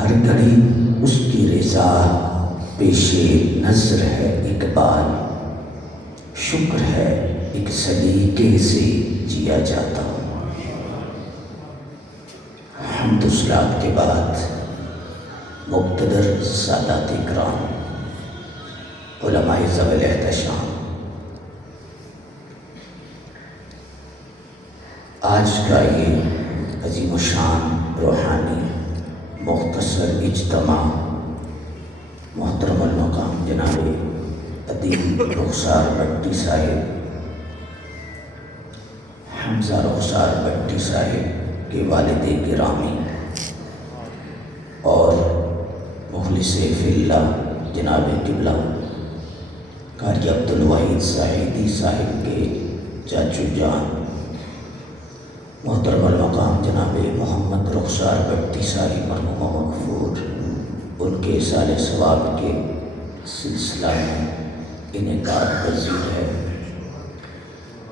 ہر گھڑی اس کی رضا پیش نظر ہے اقبال، شکر ہے ایک سلیقے سے جیا جاتا ہوں۔ حمد و صلات کے بعد مقتدر سادات کرام، علماء ذوی الاحتشام، آج کا یہ عظیم الشان روحانی مختصر اجتماع محترم المقام جناب ادیب رخسار بٹی صاحب، حمزہ رخسار بٹی صاحب کے والد گرامی اور مخلص فی اللہ جناب قبلہ قاری عبدالواحد صاحبی صاحب کے چاچو جان محترم المقام جناب محمد رخسار بٹی صاحب مرحوم مغفور، ان کے سال ثواب کے سلسلہ میں انعقاد پذیر ہے۔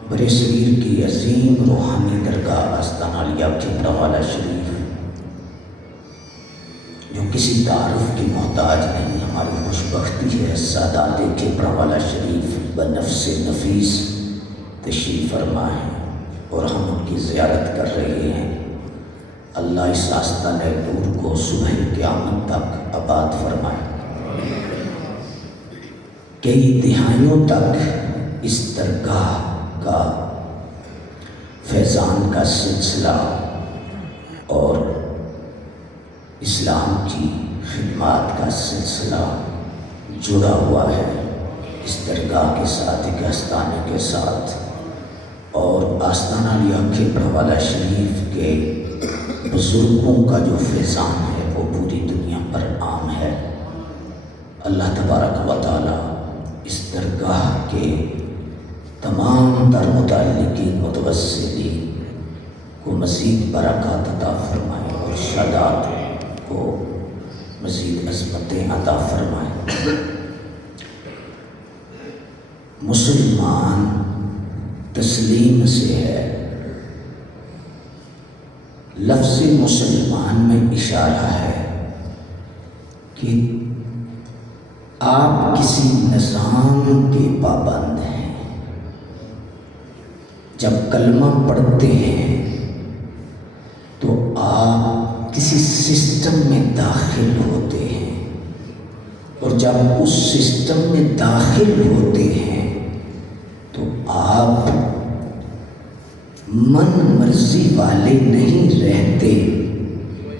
برصغیر کی عظیم روحانی درگاہ آستانہ عالیہ کھنڈروالا شریف، جو کسی تعارف کی محتاج نہیں، ہماری خوش بختی ہے سادات کھنڈروالا شریف بنفس نفیس تشریف فرما ہے اور ہم ان کی زیارت کر رہے ہیں۔ اللہ اس آستانہ نور کو صبح قیامت تک آباد فرمائے، کئی دہائیوں تک اس درگاہ کا فیضان کا سلسلہ اور اسلام کی خدمات کا سلسلہ جڑا ہوا ہے اس درگاہ کے ساتھ، ایک آستانے کے ساتھ، اور آستانہ عالیہ کھنڈروالا شریف کے بزرگوں کا جو فیضان ہے وہ پوری دنیا پر عام ہے۔ اللہ تبارک و تعالیٰ اس درگاہ کے تمام تر متعلقین متوسلین کو مزید برکات عطا فرمائے اور شادات کو مزید عظمتیں عطا فرمائے۔ مسلمان تسلیم سے ہے، لفظ مسلمان میں اشارہ ہے کہ آپ کسی نظام کے پابند ہیں۔ جب کلمہ پڑھتے ہیں تو آپ کسی سسٹم میں داخل ہوتے ہیں، اور جب اس سسٹم میں داخل ہوتے ہیں تو آپ من مرضی والے نہیں رہتے،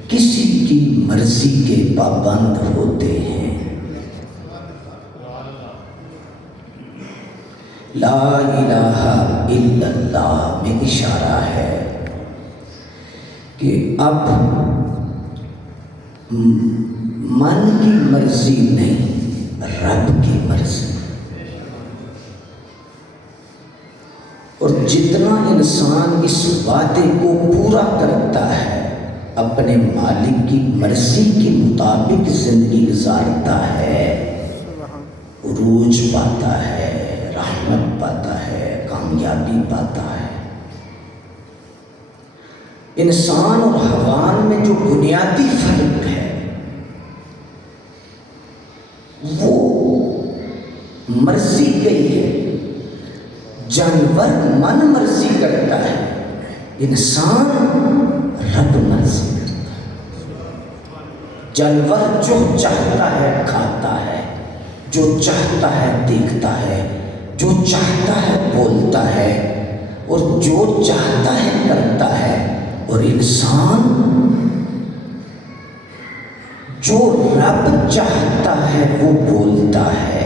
کسی کی مرضی کے پابند ہوتے ہیں۔ لا الہ الا اللہ میں اشارہ ہے کہ اب من کی مرضی نہیں، رب کی مرضی، اور جتنا انسان اس وعدے کو پورا کرتا ہے، اپنے مالک کی مرضی کے مطابق زندگی گزارتا ہے، عروج پاتا ہے، رحمت پاتا ہے، کامیابی پاتا ہے۔ انسان اور حیوان میں جو بنیادی فرق ہے وہ مرضی گئی ہے۔ جانور من مرضی کرتا ہے، انسان رب مرضی کرتا ہے۔ جانور جو چاہتا ہے کھاتا ہے، جو چاہتا ہے دیکھتا ہے، جو چاہتا ہے بولتا ہے، اور جو چاہتا ہے کرتا ہے، اور انسان جو رب چاہتا ہے وہ بولتا ہے،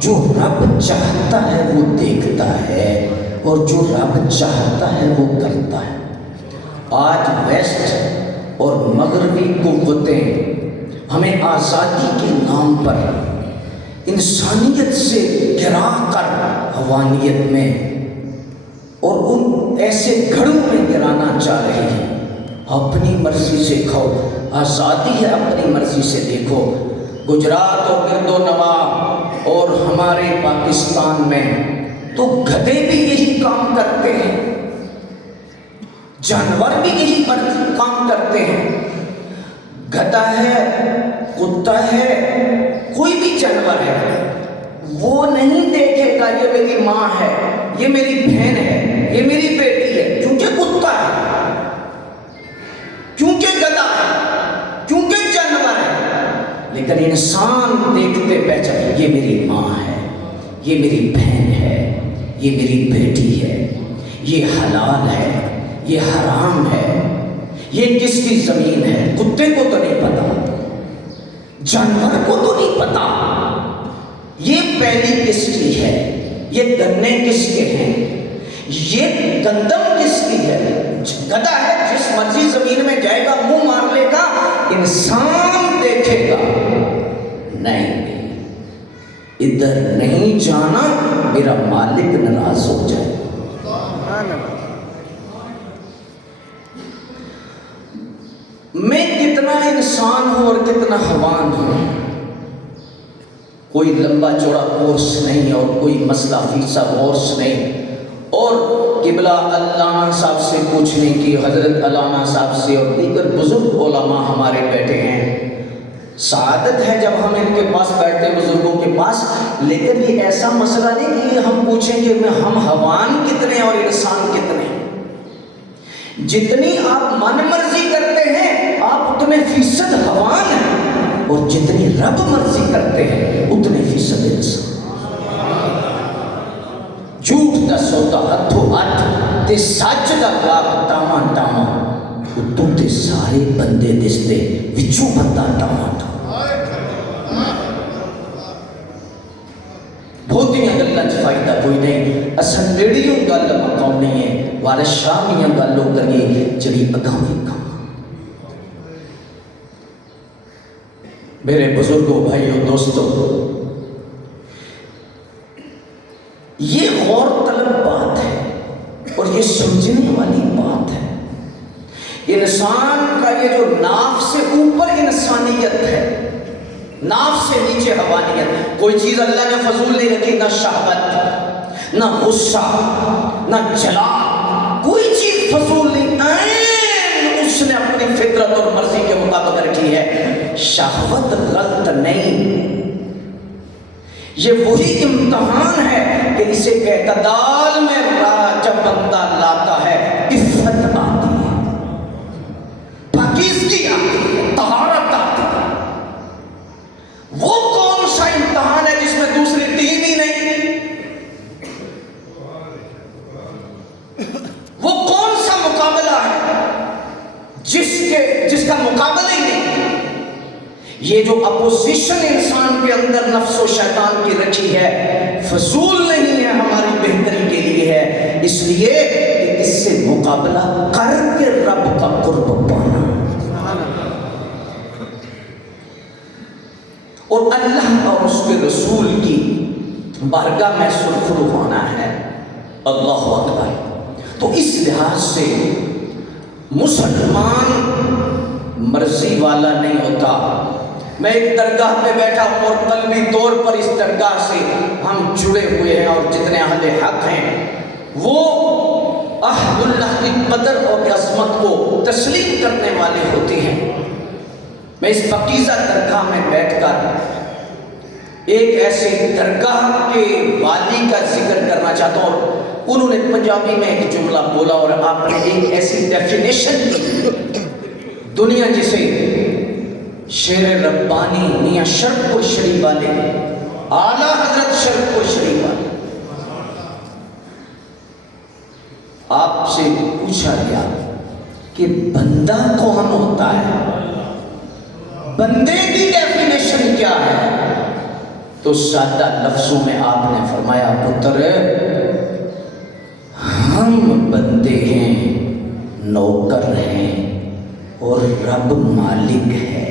جو رب چاہتا ہے وہ دیکھتا ہے، اور جو رب چاہتا ہے وہ کرتا ہے۔ آج ویسٹ اور مغربی قوتیں ہمیں آزادی کے نام پر انسانیت سے گرا کر حیوانیت میں اور ان ایسے گھڑوں میں گرانا چاہ رہی ہیں۔ اپنی مرضی سے کھاؤ، آزادی ہے، اپنی مرضی سے دیکھو۔ گجرات اور گرد و نواح اور ہمارے پاکستان میں تو گدھے بھی یہی کام کرتے ہیں، جانور بھی یہی کام کرتے ہیں۔ گدھا ہے، کتا ہے، کوئی بھی جانور ہے، وہ نہیں دیکھے گا یہ میری ماں ہے، یہ میری بہن ہے، یہ میری بیٹی ہے، کیونکہ کتا ہے، کیونکہ گدھا ہے، کیونکہ جانور ہے۔ لیکن انسان دیکھتے پہچان یہ میری ماں ہے، یہ میری بہن ہے، یہ میری بیٹی ہے، یہ حلال ہے، یہ حرام ہے، یہ کس کی زمین ہے۔ کتے کو تو نہیں پتا، جانور کو تو نہیں پتا یہ پہلی کس کی ہے، یہ گنے کس کے ہیں، یہ گندم کس کی ہے۔ گدھا ہے، جس مرضی زمین میں جائے گا منہ مار لے گا، انسان دیکھے گا نہیں ادھر نہیں جانا، میرا مالک ناراض ہو جائے۔ میں کتنا انسان ہوں اور کتنا حیوان ہوں، کوئی لمبا چوڑا کورس نہیں اور کوئی مسئلہ فیصہ کورس نہیں، اور قبلہ علامہ صاحب سے پوچھنے کی، حضرت علامہ صاحب سے اور دیگر بزرگ علماء ہمارے بیٹھے ہیں، سعادت ہے جب ہم ان کے پاس بیٹھتے ہیں بزرگوں کے پاس۔ لیکن یہ ایسا مسئلہ نہیں کہ ہم پوچھیں گے ہم حیوان کتنے اور انسان کتنے۔ جتنی آپ من مرضی کرتے ہیں آپ اتنے فیصد حیوان ہیں، اور جتنی رب مرضی کرتے ہیں اتنے فیصد انسان۔ جھوٹ دا سودا ہتھوں ہتھ تے سچ دا گاہ ٹاواں ٹاواں، اتوں تے سارے بندے دستے وچوں بندہ ٹاواں ٹاواں۔ بہتیاں گلاں چ فائدہ کوئی نہیں، اساں نیڑیوں گل مقام نہیں ہے، وارث شاہ میاں گل کریے جڑی اگاں ویکھاں۔ میرے بزرگوں، بھائیوں، دوستوں، یہ غور طلب بات ہے اور یہ سمجھنے والی بات ہے۔ انسان کا یہ جو ناف سے اوپر انسانیت ہے، ناف سے نیچے حیوانیت، کوئی چیز اللہ نے فضول نہیں رکھی، نہ شہوت، نہ غصہ، نہ جلا، کوئی چیز فضول نہیں، اس نے اپنی فطرت اور مرضی کے مطابق رکھی ہے۔ شہوت غلط نہیں، یہ وہی امتحان ہے کہ اسے اعتدال میں جب بندہ لاتا ہے عفت آتی ہے، پاکیزگی آتی ہے، طہارت آتی ہے۔ وہ کون سا امتحان ہے جس میں دوسری ٹیم ہی نہیں؟ وہ کون سا مقابلہ ہے جس کا مقابلہ ہی نہیں؟ یہ جو اپوزیشن انسان کے اندر نفس و شیطان کی رکھی ہے فضول نہیں ہے، ہماری بہتری کے لیے ہے، اس لیے کہ اس سے مقابلہ کر کے رب کا قرب پانا اور اللہ اور اس کے رسول کی بارگاہ میں سرخرو ہونا ہے۔ اللہ اکبر۔ تو اس لحاظ سے مسلمان مرضی والا نہیں ہوتا۔ میں ایک درگاہ پہ بیٹھا ہوں اور قلبی طور پر اس درگاہ سے ہم جڑے ہوئے ہیں، اور جتنے اہل حق ہیں وہ اہل اللہ کی قدر اور عظمت کو تسلیم کرنے والے ہوتے ہیں۔ میں اس پاکیزہ درگاہ میں بیٹھ کر ایک ایسے درگاہ کے والی کا ذکر کرنا چاہتا ہوں۔ انہوں نے پنجابی میں ایک جملہ بولا اور آپ نے ایک ایسی ڈیفینیشن کی، دنیا جسے شیر ربانی میاں شرف پور شریف والے، اعلیٰ حضرت شرف پور شریف والے، آپ سے پوچھا گیا کہ بندہ کون ہوتا ہے، بندے کی ڈیفینیشن کیا ہے؟ تو سادہ لفظوں میں آپ نے فرمایا، پتر ہم بندے ہیں، نوکر ہیں، اور رب مالک ہے۔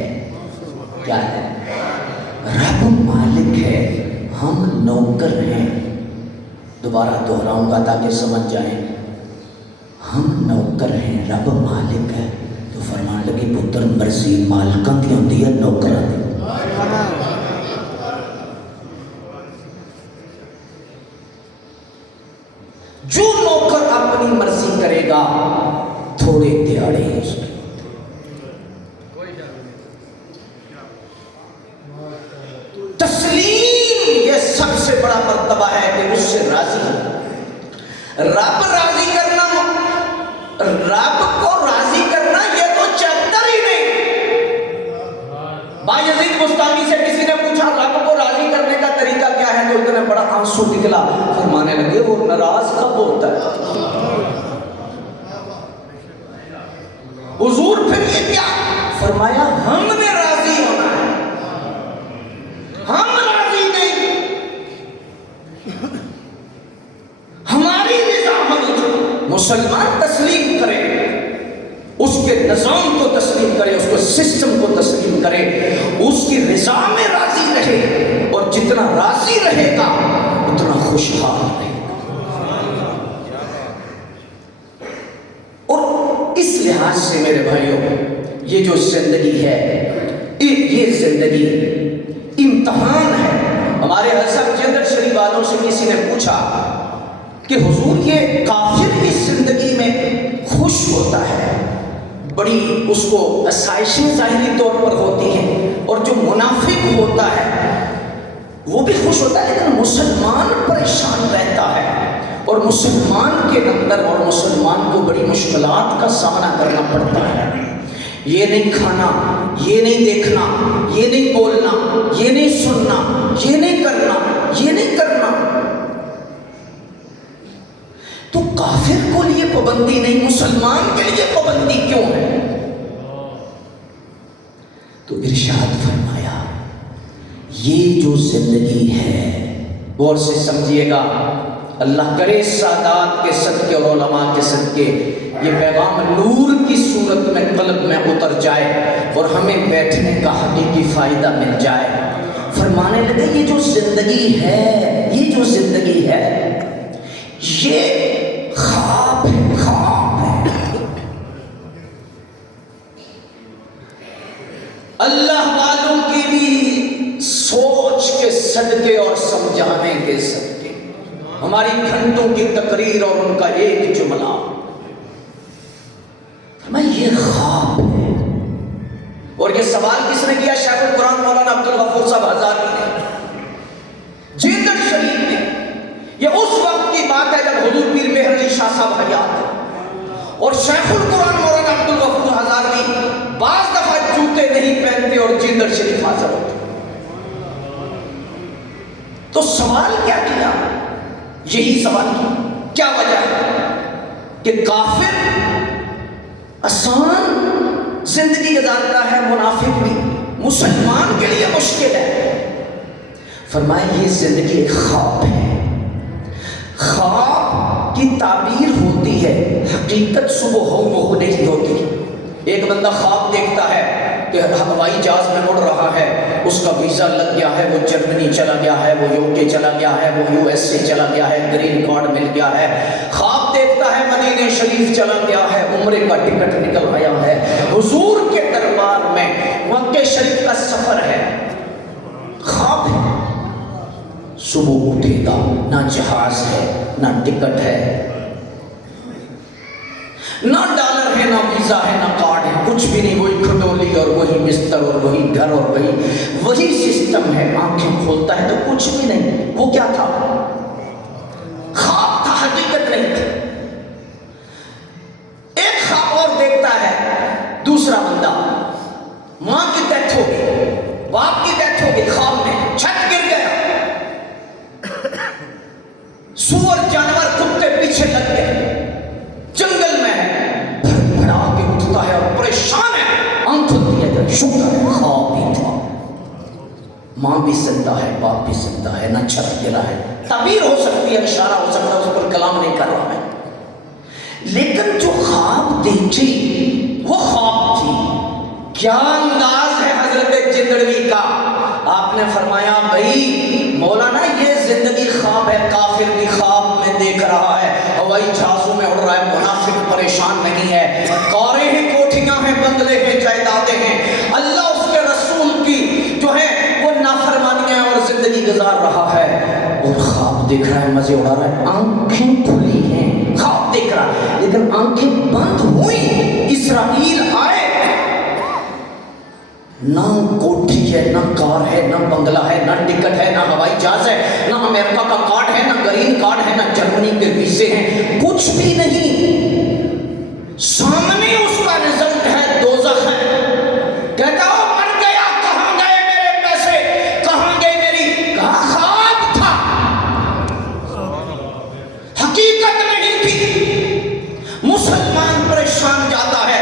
کیا ہے؟ رب مالک ہے، ہم نوکر ہیں۔ دوبارہ دہراؤں گا تاکہ سمجھ جائیں، ہم نوکر ہیں، رب مالک ہے۔ تو فرمان لگی پتر مرضی مالکاں دی ہوندی ہے، نوکراں دی۔ جو نوکر اپنی مرضی کرے گا تھوڑے دیہڑے اس کے، سب سے بڑا مرتبہ ہے کہ اس سے راضی ہو۔ رب راضی کرنا، رب کو راضی کرنا یہ تو چیپٹر ہی نہیں۔ بایزید بستامی سے کسی نے پوچھا رب کو راضی کرنے کا طریقہ کیا ہے، تو اتنا بڑا آنسو نکلا، فرمانے لگے وہ ناراض کب ہوتا ہے؟ حضور پھر یہ کیا فرمایا؟ ہم نے راضی ہونا ہے، ہم راضی نہیں، ہماری رضا ہونی چاہیے۔ مسلمان تسلیم کرے، اس کے نظام کو تسلیم کرے، اس کو سسٹم کو تسلیم کرے، اس کی رضا میں راضی رہے، اور جتنا راضی رہے گا اتنا خوشحال رہے گا۔ اور اس لحاظ سے میرے بھائیوں، یہ جو زندگی ہے، یہ زندگی امتحان ہے۔ ہمارے حضرت جندر شریف والوں سے کسی نے پوچھا کہ حضور یہ کافر اس زندگی میں خوش ہوتا ہے، بڑی اس کو آسائشیں ظاہری طور پر ہوتی ہیں، اور جو منافق ہوتا ہے وہ بھی خوش ہوتا ہے، لیکن مسلمان پریشان رہتا ہے، اور مسلمان کے اندر اور مسلمان کو بڑی مشکلات کا سامنا کرنا پڑتا ہے۔ یہ نہیں کھانا، یہ نہیں دیکھنا، یہ نہیں بولنا، یہ نہیں سننا، یہ نہیں کرنا، یہ نہیں کرنا۔ تو کافر کو لیے پابندی نہیں، مسلمان کے لیے پابندی کیوں ہے؟ تو ارشاد فرمایا یہ جو زندگی ہے، غور سے سمجھیے گا، اللہ کرے سادات کے صدقے اور علماء کے صدقے یہ پیغام نور کی صورت میں قلب میں اتر جائے اور ہمیں بیٹھنے کا حقیقی فائدہ مل جائے۔ فرمانے لگے یہ جو زندگی ہے، یہ جو زندگی ہے یہ خواب ہے، خواب ہے۔ اللہ والوں کی بھی سوچ کے صدقے اور سمجھانے کے صدقے، ہماری گھنٹوں کی تقریر اور ان کا ایک جملہ، میں یہ خواب ہے۔ اور یہ سوال کس نے کیا؟ شیخ القرآن مولانا عبدالغفور صاحب ہزاری نے، جندر شریف نے۔ یہ اس وقت کی بات ہے جب حضور پیر مہر علی شاہ صاحب حیات تھے، اور شیخ القرآن مولانا عبدالغفور ہزاری بعض دفعہ جوتے نہیں پہنتے اور جندر شریف حاضر ہوتے۔ تو سوال کیا کیا؟ یہی سوال کیا، کیا وجہ ہے کہ کافر آسان زندگی گزارتا ہے، منافق بھی، مسلمان کے لیے مشکل ہے۔ فرمایا یہ زندگی ایک خواب ہے، خواب کی تعبیر ہوتی ہے، حقیقت صبح ہو نہیں ہوتی۔ ایک بندہ خواب دیکھتا ہے کہ ہوائی جہاز میں اڑ رہا ہے، اس کا ویزا لگ گیا ہے، وہ جرمنی چلا گیا ہے، وہ UK چلا گیا ہے، وہ USA چلا گیا ہے، گرین کارڈ مل گیا ہے۔ خواب دیکھتا ہے مدینہ شریف چلا گیا ہے، عمرے کا ٹکٹ نکل آیا ہے، حضور کے دربار میں مکہ شریف کا سفر ہے۔ خواب ہے، صبح اٹھے گا، نہ جہاز ہے، نہ ٹکٹ ہے، نہ ڈالر ہے، نہ ویزا ہے، نہ کارڈ ہے، کچھ بھی نہیں، وہی کھٹولی اور وہی بستر اور وہی گھر اور وہی سسٹم ہے۔ آنکھیں کھولتا ہے تو کچھ بھی نہیں۔ وہ کیا تھا؟ خواب تھا، حقیقت نہیں تھی۔ ایک خواب اور دیکھتا ہے دوسرا بندہ، ماں کی ڈیتھ ہو گئی، باپ کی ڈیتھ ہو گئی، خواب میں چھت گر گیا، سور جانور کتے پیچھے لگ گئے، جنگل میں ہے، بھڑا کے اٹھتا ہے اور پریشان ہے، آنکھ کھلتی ہے، شکر ہے خواب بھی تھا، ماں بھی زندہ ہے، باپ بھی زندہ ہے، نہ چھت گرا ہے۔ تعبیر ہو سکتی ہے، اشارہ ہو سکتا ہے، اس پر کلام نہیں کر رہا میں، لیکن جو خواب دیکھی وہ خواب تھی۔ کیا انداز ہے حضرت جندڑوی کا! آپ نے فرمایا بھائی مولانا یہ زندگی خواب ہے، کافر بھی خواب میں دیکھ رہا ہے، ہوائی جہازوں میں اڑ رہا ہے، منافق پریشان نہیں ہے، کاریں ہیں، کوٹھیاں ہیں، بنگلے ہیں، جائیدادیں ہیں، اللہ اس کے رسول کی جو ہے وہ نافرمانیاں اور زندگی گزار رہا ہے، اور خواب دیکھ رہا ہے، مزے اڑا رہا ہے، آنکھیں کھلی ہیں، خواب دیکھ رہا ہے، لیکن آنکھیں بند ہوئی۔ اسرائیل آئے، نہ کوٹھی ہے، نہ کار ہے، نہ بنگلہ ہے، نہ ٹکٹ ہے، نہ ہوائی جہاز ہے، نہ امریکہ کا کارڈ ہے، نہ گرین کارڈ ہے، نہ جرمنی کے ویزے ہیں، کچھ بھی نہیں۔ سامنے اس کا رزلٹ ہے، دوزخ ہے۔ کہتا ہو مر گیا، کہاں گئے میرے پیسے، کہاں گئے میری، کہاں خواب تھا، حقیقت نہیں تھی۔ مسلمان پریشان جاتا ہے،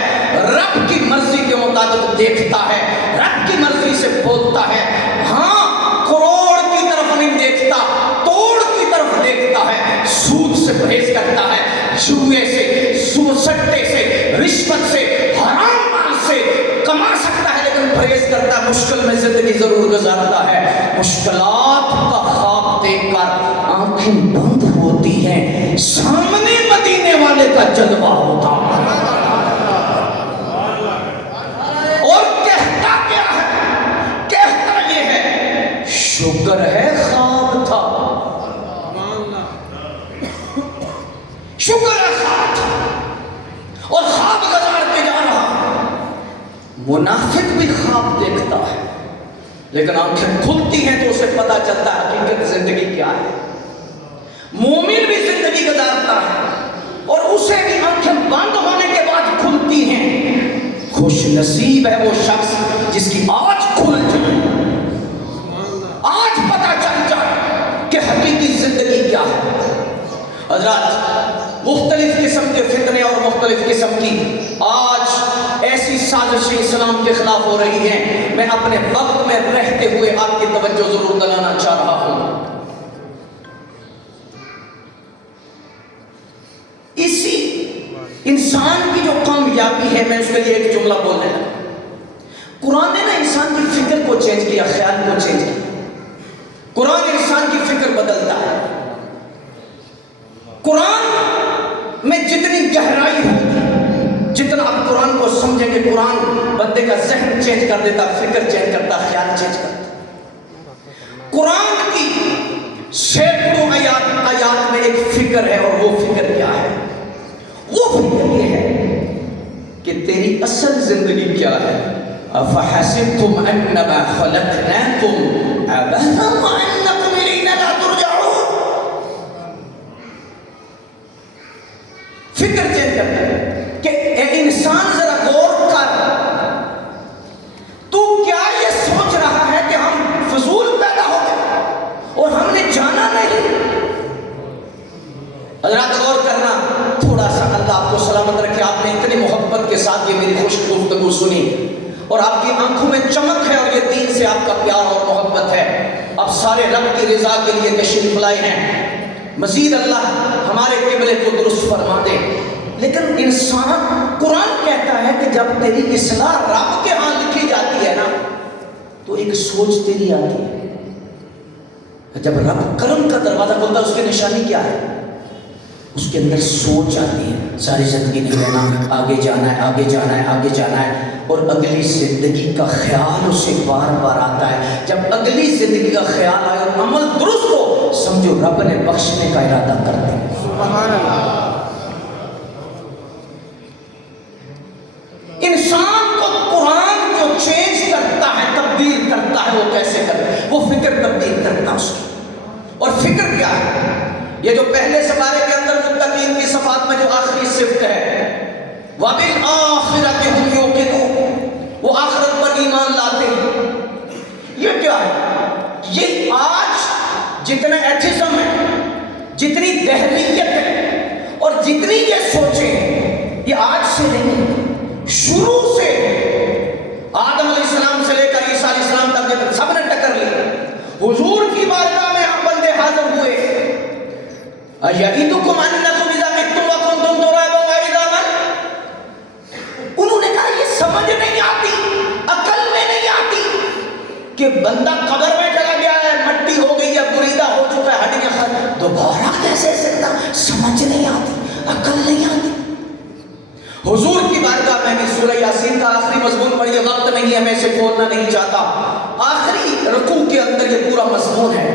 رب کی مرضی کے مطابق دیکھتا ہے، رب کی مرضی سے بولتا ہے، ہاں کروڑ کی طرف نہیں دیکھتا، توڑ کی طرف دیکھتا ہے، سود سے پرہیز کرتا ہے، جوئے سے، سٹے سے، رشوت سے، حرام مال سے کما سکتا ہے لیکن پرہیز کرتا ہے، مشکل میں زندگی ضرور گزارتا ہے۔ مشکلات کا خواب دیکھ کر آنکھیں بند ہوتی ہیں، سامنے مدینے والے کا جلوہ ہوتا ہے، اور کہتا کیا ہے، کہتا یہ ہے شکر ہے خواب تھا، شکر ہے خواب تھا، اور خواب گزار کے جا رہا۔ منافق بھی خواب دیکھتا ہے لیکن آنکھیں کھلتی ہیں تو اسے پتا چلتا ہے حقیقت زندگی کیا ہے۔ مومن بھی زندگی گزارتا ہے اور اسے بھی آنکھیں بند ہونے کے بعد کھلتی ہیں۔ خوش نصیب ہے وہ شخص جس کی آج کھل جائے، آج پتا چل جائے کہ حقیقی زندگی کیا ہے۔ حضرات، مختلف قسم کے فتنے اور مختلف قسم کی آج ایسی سازشیں اسلام کے خلاف ہو رہی ہیں، میں اپنے وقت میں رہتے ہوئے آپ کی توجہ ضرور دلانا چاہ رہا ہوں۔ اسی انسان کی جو کامیابی ہے، میں اس کے لیے ایک جملہ بولنے لگا۔ قرآن نے نا انسان کی فکر کو چینج کیا، خیال کو چینج کیا۔ قرآن انسان کی فکر بدلتا ہے۔ قرآن میں جتنی گہرائی ہوگی، جتنا آپ قرآن کو سمجھیں گے، قرآن بندے کا ذہن چینج کر دیتا، فکر چینج کرتا، خیال چینج کرتا۔ قرآن کی سینکڑوں آیات میں ایک فکر ہے، اور وہ فکر کیا ہے؟ وہ فکر یہ ہے کہ تیری اصل زندگی کیا ہے۔ أَفَحَسِبْتُمْ أَنَّمَا خَلَقْنَاكُمْ عَبَثًا وَأَنَّكُمْ إِلَيْنَا لَا تُرْجَعُونَ۔ فکر چینج کرتا ہے کہ اے انسان ذرا غور کر، تو کیا یہ سوچ رہا ہے کہ ہم فضول پیدا ہو گئے اور ہم نے جانا نہیں؟ حضرات غور کرنا، تھوڑا سا اللہ آپ کو سلامت رکھے، آپ نے اتنی محبت کے ساتھ یہ میری خوش گفتگو سنی اور آپ کی آنکھوں میں چمک ہے اور یہ دین سے آپ کا پیار اور محبت ہے، اب سارے رب کی رضا کے لیے تشریف لائے ہیں۔ مزید اللہ ہمارے قبلے کو درست فرما دے۔ لیکن انسان، قرآن کہتا ہے کہ جب تیری اصلاح رب کے ہاں لکھی جاتی ہے نا تو ایک سوچ تیری آتی ہے۔ جب رب کرم کا دروازہ کھولتا ہے، اس کی نشانی کیا ہے؟ اس کے اندر سوچ آتی ہے، ساری زندگی نہیں رہنا، آگے جانا ہے، آگے جانا ہے، آگے جانا ہے، اور اگلی زندگی کا خیال اسے بار بار آتا ہے۔ جب اگلی زندگی کا خیال آئے اور عمل درست ہو، سمجھو رب نے بخشنے کا ارادہ کر دیا۔ سبحان اللہ۔ انسان کو قرآن جو چینج کرتا ہے، تبدیل کرتا ہے، وہ کیسے کرتا ہے؟ وہ فکر تبدیل کرتا ہے اس کی۔ اور فکر کیا ہے؟ یہ جو پہلے سپارے کے اندر متقین کی صفات میں جو آخری صفت ہے، وَبِالْآخِرَةِ هُمْ يُوقِنُونَ، وہ آخرت پر ایمان لاتے ہیں۔ یہ کیا ہے؟ یہ آج جتنے ایتھزم ہے، جتنی دہریت ہے اور جتنی یہ سوچیں، یہ آج سے نہیں، شروع سے آدم علیہ السلام سے لے کر عیسیٰ علیہ السلام تک سب نے ٹکر لی۔ حضور کی بارگاہ میں ہم بندے حاضر ہوئے، أَيَعِدُكُمْ أَنَّكُمْ إِذَا مِتُّمْ وَكُنْتُمْ تُرَابًا وَعِظَامًا۔ انہوں نے کہا یہ سمجھ نہیں آتی، عقل میں نہیں آتی کہ بندہ قبر میں چلا گیا ہے، مٹی ہو گئی ہے، بریدہ ہو چکا ہے، ہڈیاں ختم، دوبارہ کیسے زندہ؟ سمجھ نہیں آتی، عقل نہیں آتی۔ حضور کی بارگاہ میں بھی سورہ یاسین کا آخری مضمون پڑھیے، وقت نہیں ہے، میں اسے کھولنا نہیں چاہتا۔ آخری رکوع کے اندر یہ پورا مضمون ہے۔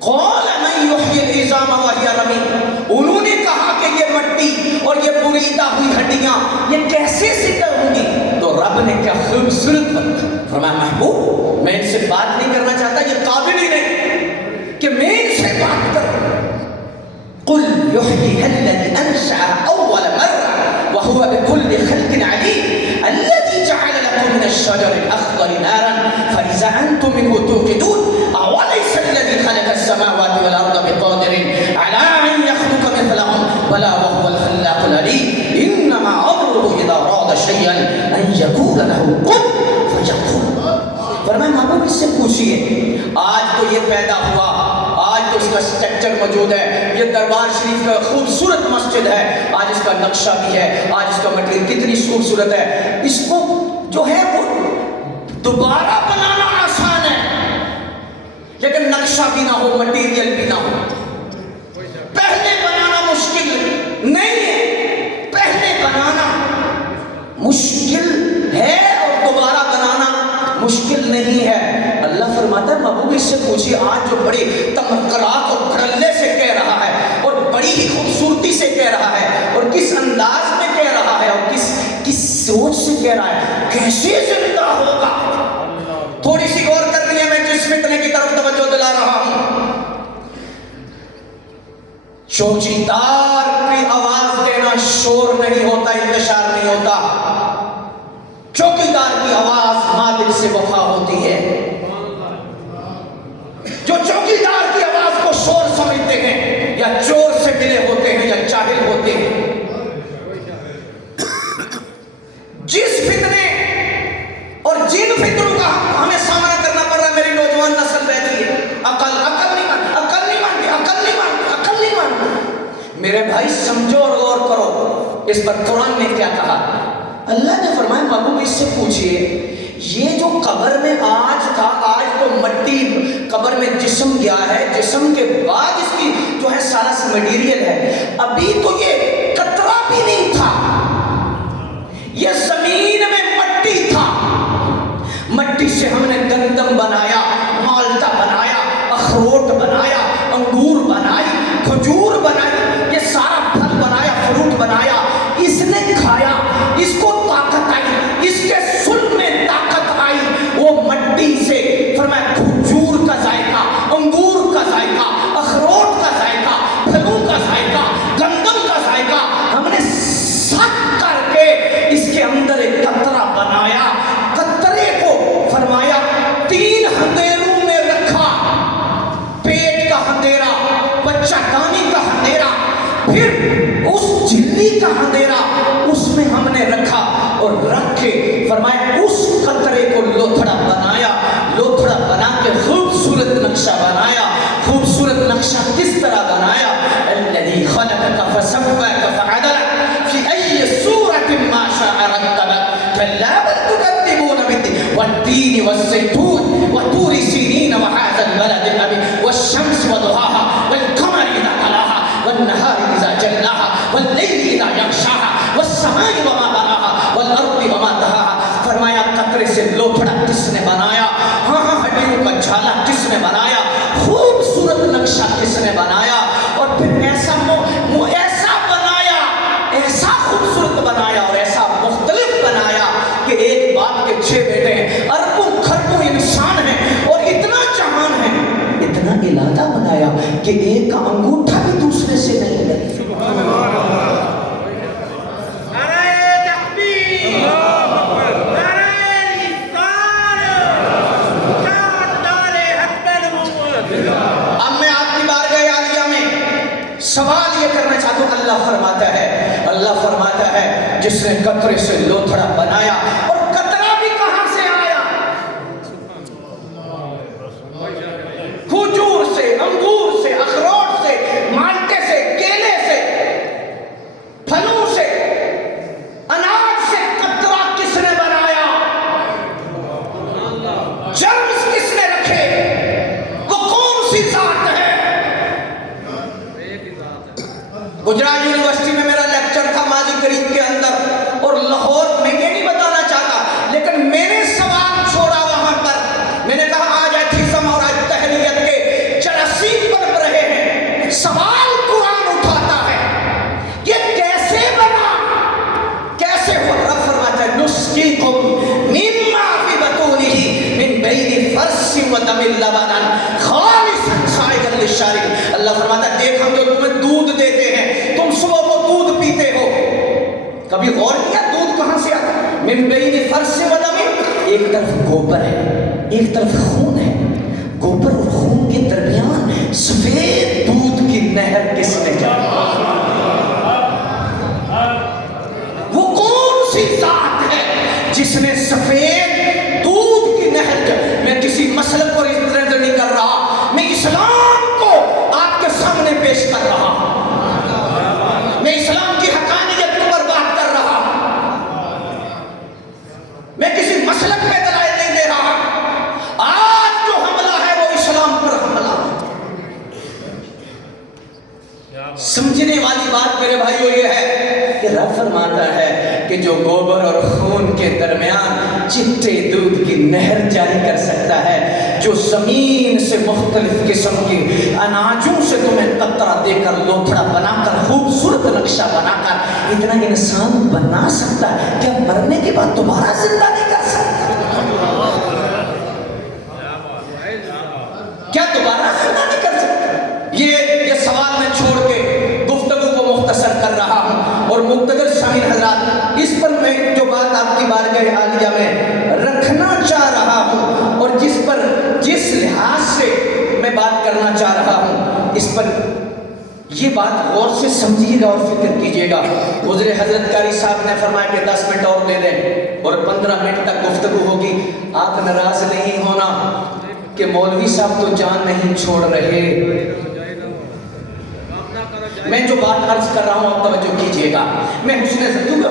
قَالَ مَن يُحْيِي الْعِظَامَ وَهِيَ رَمِيمٌ، انہوں نے کہا کہ یہ مٹی اور یہ بریدہ ہوئی ہڈیاں یہ کیسے زندہ ہوں گی؟ تو رب رب نے کیا خوبصورت بنایا. فرمایا محبوب میں ان سے بات نہیں کرنا چاہتا, یہ قابل ہی نہیں کہ میں ان سے بات کروں. قل يحييها الذي أنشأها أول مرة وهو بكل خلق عليم الذي جعل لكم من الشجر الأخضر نارا فإذا أنتم منه توقدون أوليس الذي خلق السماوات والأرض بقادر على أن يخلق مثلهم بلى وهو الخلاق العليم إنما أمره إذا أراد شيئا أن يقول له كن فيكون. فرمایا محبوب اس سے پوچھئے آج تو یہ پیدا ہوا, آج تو اس کا سٹرکچر موجود ہے, یہ دربار شریف کا خوبصورت مسجد ہے, آج اس کا نقشہ بھی ہے, آج اس کا مٹیریل کتنی خوبصورت ہے. اس کو جو ہے وہ دوبارہ بنانا آسان ہے, لیکن نقشہ بھی نہ ہو, مٹیریل بھی نہ ہو. پہلے بنانا مشکل نہیں ہے, پہلے بنانا مشکل ہے اور دوبارہ بنانا مشکل نہیں ہے. اللہ فرماتا ہے محبوب اس سے پوچھئے آج جو بڑے تمکرات اور دھڑلے سے کہہ رہا ہے اور بڑی ہی خوبصورتی سے کہہ رہا ہے اور کس انداز میں کہہ رہا ہے اور کس سوچ سے کہہ رہا ہے, کیسے زندہ ہوگا. تھوڑی سی غور کرنی ہے, میں جس فتنے کی طرف توجہ دلا رہا ہوں. چوکیدار کی آواز دینا شور نہیں ہوتا, انتشار نہیں ہوتا. چوکیدار کی آواز مالک سے وفا ہوتی ہے. جو چوکیدار کی آواز کو شور سمجھتے ہیں یا چور سے ملے ہوتے ہیں یا جاہل ہوتے ہیں. جس فتنے اور جن فتنوں کا ہمیں سامنا کرنا پڑ رہا ہے, میری نوجوان نسل بیٹھی ہے, عقل نہیں مانتی. میرے بھائی سمجھو اور غور کرو اس پر قرآن نے کیا کہا. اللہ نے فرمایا محبوب اس سے پوچھئے یہ جو قبر میں آج تھا, آج تو مٹی قبر میں جسم گیا ہے, جسم کے بعد اس کی جو ہے سارا مٹیریل ہے, ابھی تو یہ قطرہ بھی نہیں تھا, یہ زمین میں مٹی تھا. مٹی سے ہم نے گندم بنایا, مالٹا بنایا, اخروٹ بنایا, انگور بنائی, کھجور بنائی, یہ سارا پھل بنایا, فروٹ بنایا. اس نے کھایا, اس کو طاقت آئی, اس کے سن میں طاقت آئی. وہ مٹی سے فرمایا کھجور کا ذائقہ, انگور کا ذائقہ, اخروٹ کا ذائقہ, پھلوں کا ذائقہ, گندم کا ذائقہ ہم نے سب کر کے اس کے اندر ایک قطرہ بنایا. قطرے کو فرمایا 3 ہندیروں میں رکھا, پیٹ کا ہندیرا, بچہ دانی کا ہندیرا, پھر اس جھلی کا ہندیرا اس میں ہم نے رکھا اور رکھ کے فرمایا اس قطرے کو لوتھڑا بنایا. لوتھڑا بنا کے خوبصورت نقشہ بنایا. خوبصورت نقشہ کس طرح بنایا؟ الذی خلقک فسواک فعدلک فی ای صورت ما شاء رکبک کلا بل تکذبون بالدین والتین والزیتون وطور سینین وهذا البلد الامین والشمس وضحاها والقمر اذا تلاها والنهار اذا جلاها واللیل اذا یغشاها والسماء وما بناها والارض وما دہاها. فرمایا قطرے سے لوتھڑا کس نے بنایا؟ ہاں ہڈیوں کا جھالا کس نے بنایا؟ خوبصورت نقشہ کس نے بنایا؟ اور پھر ایسا بنایا, ایسا خوبصورت بنایا اور ایسا مختلف بنایا کہ ایک باپ کے 6 بیٹے ہیں, اربوں خربوں انسان ہیں اور اتنا جہان ہے, اتنا علادہ بنایا کہ ایک کا انگوٹھا بھی دوسرے سے نہیں لگے. سوال یہ کرنا چاہتا ہوں, اللہ فرماتا ہے جس نے قطرے سے لوتھڑا بنایا, اور قطرہ بھی کہاں سے آیا؟ کھجور سے, انگور سے, اخروٹ سے, مالٹے سے, کیلے سے, پھلوں سے, اناج سے قطرہ کس نے بنایا؟ جرمز کس نے رکھے؟ وہ کون سی ذات ہے؟ گجرات یونیورسٹی میں میرا لیکچر تھا ماضی قریب کے اندر, اور لاہور میں یہ نہیں بتانا چاہتا ودم لبنا خالصا سائغا للشاربین. اللہ فرماتا ہے دیکھ ہم جو تمہیں دودھ دیتے ہیں، تم صبح کو دودھ پیتے ہو، کبھی غور کیا دودھ کہاں سے آتا ہے؟ من بین فرث ودم، ایک طرف گوبر ہے، ایک طرف خون ہے، گوبر اور خون کے درمیان سفید دودھ کی نہر کس نے جاری؟ وہ کون سی ذات ہے جس نے سفید دودھ کی نہر جاری؟ میں کسی مسلک کو ریپرزینٹ نہیں کر رہا، میں اسلام کو آپ کے سامنے پیش کر رہا ہوں، میں اسلام کی حقانیت کو برباد کر رہا ہوں، میں کسی مسلک پہ دلائل نہیں دے رہا. آج جو حملہ ہے وہ اسلام پر حملہ ہے. سمجھنے والی بات میرے بھائیو یہ ہے کہ رب فرماتا ہے کہ جو گوبر اور خون کے درمیان چٹے دودھ کی نہر جاری کر سکتا ہے، جو زمین سے مختلف قسم کے اناجوں سے تمہیں قطرہ دے کر لوتھڑا بنا کر خوبصورت نقشہ بنا کر اتنا انسان بنا سکتا ہے، کیا مرنے کے بعد دوبارہ زندہ نہیں کر سکتا؟ کیا دوبارہ زندہ نہیں کر سکتا؟ یہ سوال میں چھوڑ کے گفتگو کو مختصر کر رہا ہوں، اور مقتدر سامعین حضرات، اس پر میں جو بات آپ کی بارگاہ عالیہ میں رکھنا چاہ رہا ہوں اور جس لحاظ سے میں بات کرنا چاہ رہا ہوں، اس پر یہ بات غور سے سمجھیے گا اور فکر کیجیے گا. حضور حضرت قاری صاحب نے فرمایا کہ 10 منٹ اور دے دیں اور 15 منٹ تک گفتگو ہوگی. آپ ناراض نہیں ہونا کہ مولوی صاحب تو جان نہیں چھوڑ رہے. میں جو بات عرض کر رہا ہوں آپ توجہ کیجیے گا. میں حسن زدو کا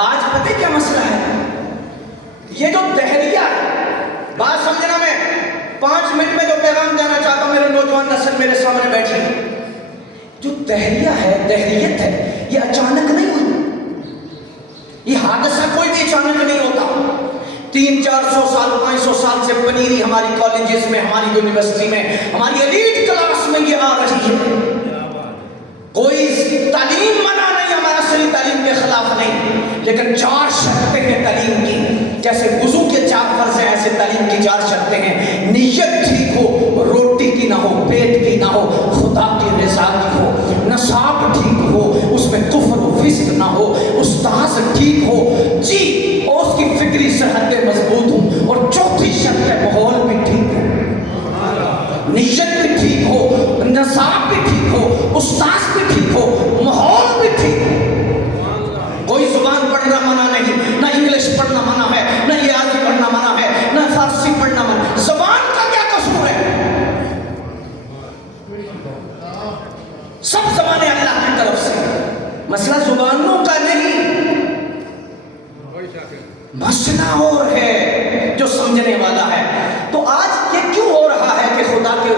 آج پتہ کیا مسئلہ ہے؟ یہ جو دہریہ ہے، بات سمجھنا، میں 5 منٹ میں جو پیغام دینا چاہتا ہوں میرے نوجوان نسل میرے سامنے بیٹھی، جو دہریہ ہے، دہریت ہے، یہ اچانک نہیں ہوئی. یہ حادثہ کوئی بھی اچانک نہیں ہوتا. 300-400 سال 500 سال سے پنیری ہماری کالجز میں، ہماری یونیورسٹی میں، ہماری ایلیٹ کلاس میں یہ آ رہی ہے. کوئی تعلیم منع نہیں، ہمارا صحیح تعلیم کے خلاف نہیں، لیکن 4 شرطیں ہیں تعلیم کی. جیسے وضو کے 4 فرض ہیں، ایسے تعلیم کی 4 شرطیں ہیں. نیت ٹھیک ہو، روٹی کی نہ ہو، پیٹ کی نہ ہو، خدا کی رضا کی ہو. نصاب ٹھیک ہو، اس میں کفر و فسق نہ ہو. استاذ ٹھیک ہو جی، اور اس کی فکری سرحدیں مضبوط ہوں. اور 4تھی شرط ہے ماحول بھی ٹھیک ہو، نیت بھی ٹھیک ہو، نصاب بھی ٹھیک ہو، استاذ بھی ٹھیک ہو، ماحول بھی ٹھیک ہو. کوئی زبان پڑھنا منع نہیں، نہ انگلش پڑھنا منع ہے، نہ عربی پڑھنا منع ہے، نہ فارسی پڑھنا منع ہے. زبان کا کیا قصور ہے؟ سب زبانیں اللہ کی طرف سے. مسئلہ زبانوں کا نہیں، مسئلہ اور ہے جو سمجھنے والا ہے. تو آج یہ کیوں ہو رہا ہے کہ خدا کے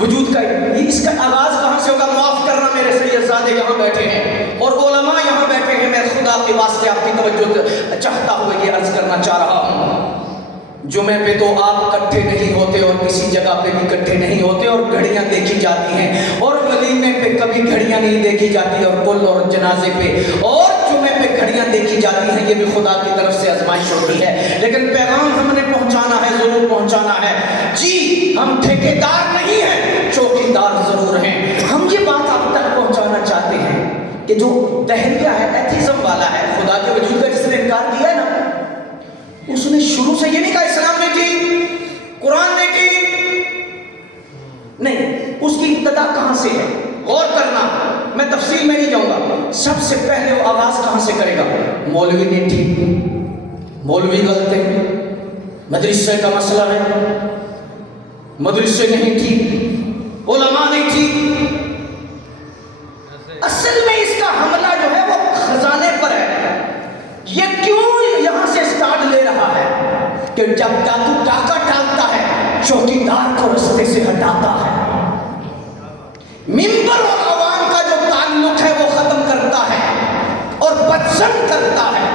وجود کا اس کا آغاز کہاں سے ہوگا؟ معاف کرنا میرے سید زادے یہاں بیٹھے ہیں اور علماء یہاں بیٹھے ہیں. میں خدا کے واسطے آپ کی توجہ چاہتا ہوئے یہ عرض کرنا چاہ رہا ہوں. جمعے پہ تو آپ اکٹھے نہیں ہوتے اور کسی جگہ پہ بھی اکٹھے نہیں ہوتے اور گھڑیاں دیکھی جاتی ہیں، اور ولیمے پہ کبھی گھڑیاں نہیں دیکھی جاتی، اور کل اور جنازے پہ اور جمعے پہ گھڑیاں دیکھی جاتی ہیں. یہ بھی خدا کی طرف سے آزمائش ہوتی ہے، لیکن پیغام ہم نے پہنچانا ہے، ضرور پہنچانا ہے. جی ہم ٹھیکیدار نہیں ہیں، چوکیدار ضرور ہیں. ہم یہ بات آپ تک پہنچانا چاہتے ہیں کہ جو دہریہ ہے، ایتھیزم والا ہے، خدا کے وجود کا جس نے انکار کیا ہے نا، اس نے شروع سے یہ نہیں کہا اسلام نے کی، قرآن نے کی، نہیں. اس کی ابتدا کہاں سے ہے؟ غور کرنا، میں تفصیل میں نہیں جاؤں گا. سب سے پہلے وہ آغاز کہاں سے کرے گا؟ مولوی نے ٹھیک، مولوی غلط ہے، مدرسے کا مسئلہ ہے، مدرسے نہیں ٹھیک، علماء نہیں ٹھیک. اصل میں اس کا حملہ جو ہے وہ خزانے پر ہے. یہ کیوں یہاں سے سٹارٹ لے رہا ہے کہ جب ڈاکو ڈاکہ ڈالتا ہے، چوکیدار کو رستے سے ہٹاتا ہے. منبر اور عوام کا جو تعلق ہے وہ ختم کرتا ہے اور بدزن کرتا ہے.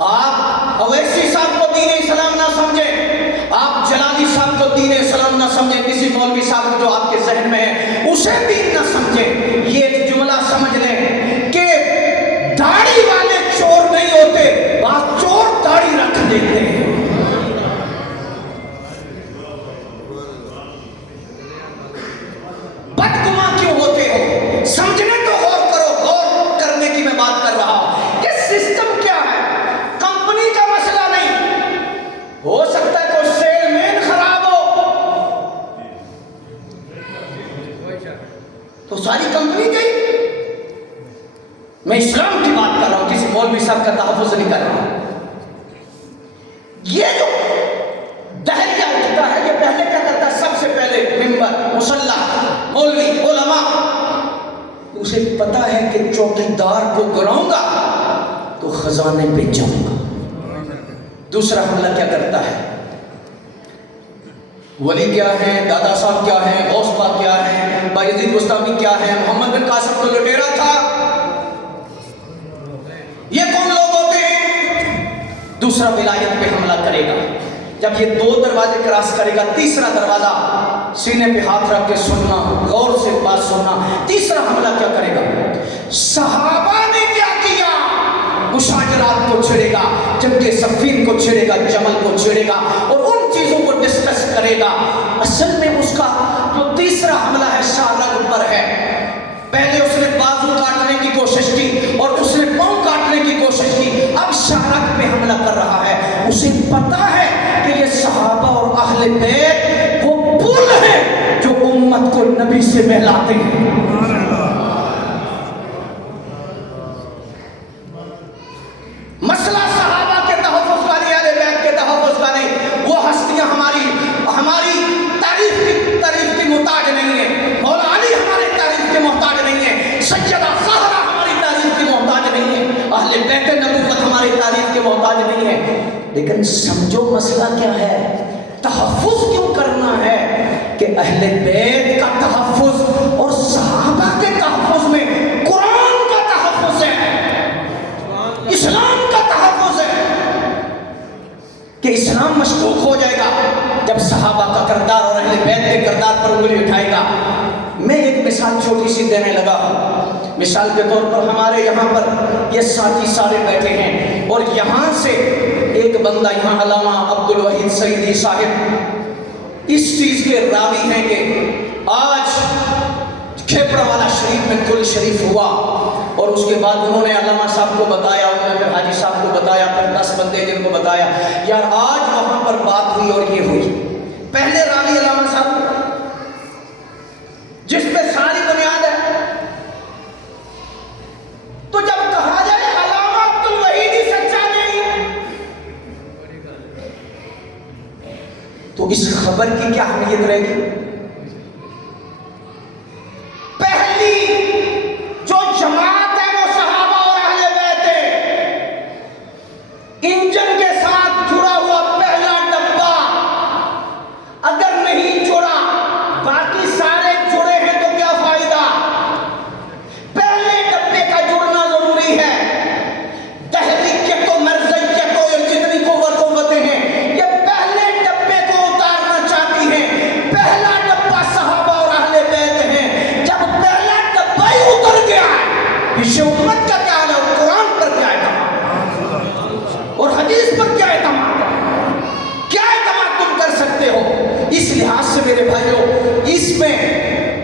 آپ اویسی صاحب کو دین اسلام نہ سمجھیں، آپ جلالی صاحب کو دین اسلام نہ سمجھیں، کسی مولوی صاحب کو جو آپ کے ذہن میں ہے اسے دین نہ سمجھیں. یہ ایک جملہ سمجھ لیں کہ داڑھی والے چور نہیں ہوتے، بعض چور داڑھی رکھ دیتے ہیں. مسلح مولوی علماء، اسے پتا ہے کہ چوکیدار کو گراؤں گا تو خزانے پہ جاؤں گا۔ دوسرا حملہ کیا کرتا ہے؟ ولی کیا ہے، دادا صاحب کیا ہے، غوث پاک کیا ہے، بایزید بستامی کیا ہے، محمد بن قاسم تو لٹیرا تھا، یہ کون لوگ ہوتے ہیں؟ دوسرا ولایت پہ حملہ کرے گا۔ جب یہ 2 دروازے کراس کرے گا، تیسرا دروازہ سینے پہ ہاتھ رکھ کے سننا، غور سے بات سننا۔ تیسرا حملہ کیا کرے گا؟ صحابہ نے کیا کیا؟ مشاجرات کو چھیڑے گا، جنگ صفین کو چھیڑے گا، جمل کو چھیڑے گا اور ان چیزوں کو ڈسکس کرے گا۔ اصل میں اس کا جو تیسرا حملہ ہے شارق پر ہے۔ پہلے اس نے بازو کاٹنے کی کوشش کی اور اس نے پاؤں کاٹنے کی کوشش کی، اب شارق پہ حملہ کر رہا ہے۔ اسے پتا ہے کہ یہ صحابہ اور اہل بیت وہ پل ہیں جو امت کو نبی سے ملاتے ہیں۔ مسئلہ صحابہ کے تحفظ کا نہیں، اہل بیت کے تحفظ کا نہیں۔ وہ ہستیاں ہماری تعریف کی محتاج نہیں ہے۔ مولا علی ہماری تعریف کے محتاج نہیں ہے، سیدہ زہرا ہماری تعریف کی محتاج نہیں ہے، اہل بیت نبوت ہماری تعریف کے محتاج نہیں ہے۔ لیکن سمجھو مسئلہ کیا ہے، تحفظ کیوں کرنا ہے کہ اہل بیت کا تحفظ اور صحابہ کے تحفظ میں قرآن کا تحفظ ہے، اسلام کا تحفظ ہے، کہ اسلام مشکوک ہو جائے گا جب صحابہ کا کردار اور اہل بیت کے کردار پر انگلی اٹھائے گا۔ میں ایک مثال چھوٹی سی دینے لگا ہوں۔ مثال کے طور پر ہمارے یہاں پر یہ ساتھی سارے بیٹھے ہیں اور یہاں سے ایک بندہ یہاں علامہ عبدالوحید سعیدی صاحب اس چیز کے راوی ہیں کہ آج کھیپڑا والا شریف میں کل شریف ہوا اور اس کے بعد انہوں نے علامہ صاحب کو بتایا، انہوں نے پھر حاجی صاحب کو بتایا، پھر 10 بندے جن کو بتایا یار آج وہاں پر بات ہوئی اور یہ ہوئی۔ پہلے راوی علامہ صاحب جس پہ ساری بنیاد ہے، تو جب کہا جائے علامہ عبدالوحید ہی سچا نہیں تو اس خبر کی کیا اہمیت رہے گی؟ پہلی جو جماعت ہے وہ صحابہ اور اہل بیت ہے۔ انجن کے ساتھ جڑا ہوا پہلا ڈبہ اگر نہیں جڑا، باقی سارے جڑے ہیں تو کیا فائدہ؟ پہلے ڈبے کا جڑنا ضروری ہے۔ تحریک تو مرضیت تو جتنی قوتیں ہیں یہ پہلے ڈبے کو اتارنا چاہتی ہیں۔ پہلا ڈبہ صحابہ اور اہل بیت ہیں۔ جب پہلا ڈبہ ہی اتر گیا ہے، پیچھے امت کا کیا ہے؟ قرآن پر کیا اعتماد اور حدیث پر کیا اعتماد ہے؟ کیا اعتماد تم کر سکتے ہو؟ اس لحاظ سے میرے بھائیوں، اس میں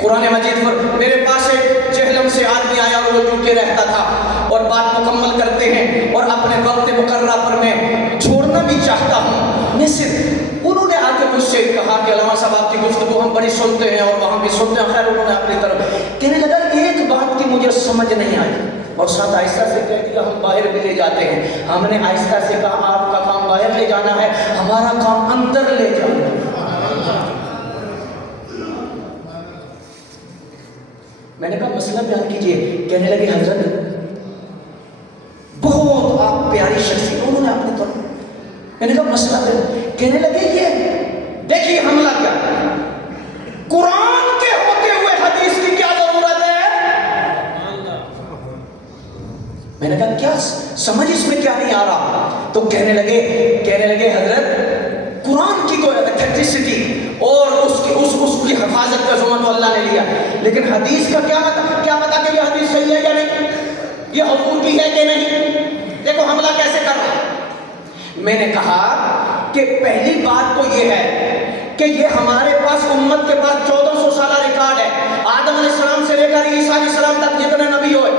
قرآن مجید پر میرے پاس ایک جہلم سے آدمی آیا اور وہ چونکہ رہتا تھا اور بات مکمل کرتے ہیں اور اپنے وقت مقررہ پر میں چھوڑنا بھی چاہتا ہوں۔ میں صرف انہوں نے آ کے مجھ سے کہا کہ علامہ صاحب آپ کی گفتگو ہم بڑی سنتے ہیں اور وہاں بھی سنتے ہیں، خیر انہوں نے اپنی طرف کہنے لگا ایک بات کی مجھے سمجھ نہیں آئی اور ساتھ آہستہ سے کہہ دیا ہم باہر بھی لے جاتے ہیں۔ ہم نے آہستہ سے کہا آپ کا کام باہر لے جانا ہے، ہمارا کام اندر لے جانا ہے۔ میں نے کہا مسئلہ بیان کیجئے۔ کہنے لگے حضرت بہت آپ پیاری شخصیت، انہوں نے اپنے طور پر میں نے کہا مسئلہ بیان، کہنے لگے یہ دیکھیے حملہ کیا، قرآن کے ہوتے ہوئے حدیث کی کیا ضرورت ہے؟ میں نے کہا کیا سمجھ اس میں کیا نہیں آ رہا؟ تو کہنے لگے حضرت قرآن کی کوئی اتھینٹسٹی اور اس کی حفاظت کا ذمہ تو اللہ نے لیا، لیکن حدیث کا کیا پتا کہ یہ حدیث صحیح ہے یا نہیں، یہ حضور کی ہے کہ نہیں؟ دیکھو حملہ کیسے کر رہا ہے۔ میں نے کہا کہ پہلی بات تو یہ ہے کہ یہ ہمارے پاس امت کے پاس 1400 سالہ ریکارڈ ہے، آدم علیہ السلام سے لے کر عیسیٰ علیہ السلام تک جتنے نبی ہوئے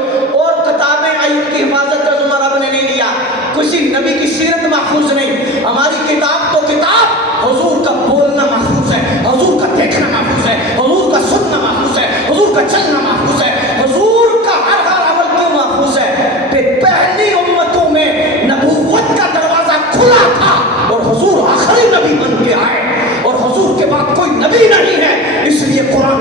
اور کتابیں آئی ان کی حفاظت کا ذمہ رب نے نہیں لیا، کسی نبی کی سیرت محفوظ نہیں۔ ہماری کتاب تو کتاب حضور کا بولنا محفوظ ہے، حضور کا دیکھنا محفوظ ہے، حضور کا سننا محفوظ ہے، حضور کا چلنا محفوظ ہے، حضور کا ہر عمل کیوں محفوظ ہے؟ پہلی امتوں میں نبوت کا دروازہ کھلا تھا اور حضور آخری نبی بن کے آئے اور حضور کے بعد کوئی نبی نہیں ہے، اس لیے قرآن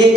1